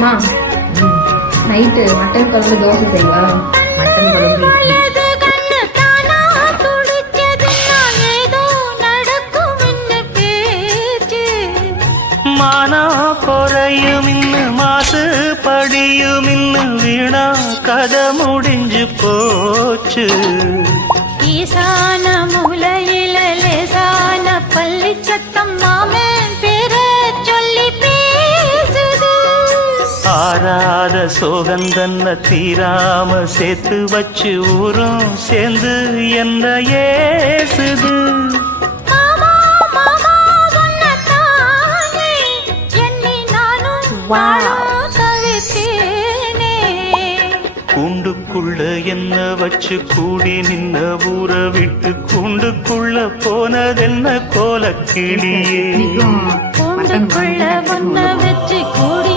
மா night mutton குழம்பு தோசை செய்வா. மட்டன் குழம்பு இட்லி. மானா குறையும் இன்னு மாசு படியும் இன்னு வீணா கதை முடிஞ்சு போச்சு. ஈசான மூலையில லேசான பள்ளி சத்தம் மாமன் பேர சொல்லி பேசுது. ஆறாத சோகந்தன்ன தீராம சேர்த்து வச்சு ஊரும் சேர்ந்து என்ன ஏசுது. கூண்டுக்குள்ள என்ன வச்சு கூடி நின்ன ஊற விட்டு கூண்டுக்குள்ள போனதென்ன கோலக்கிளியே. கூண்டுக்குள்ள ஒன்ன வச்சு கூடி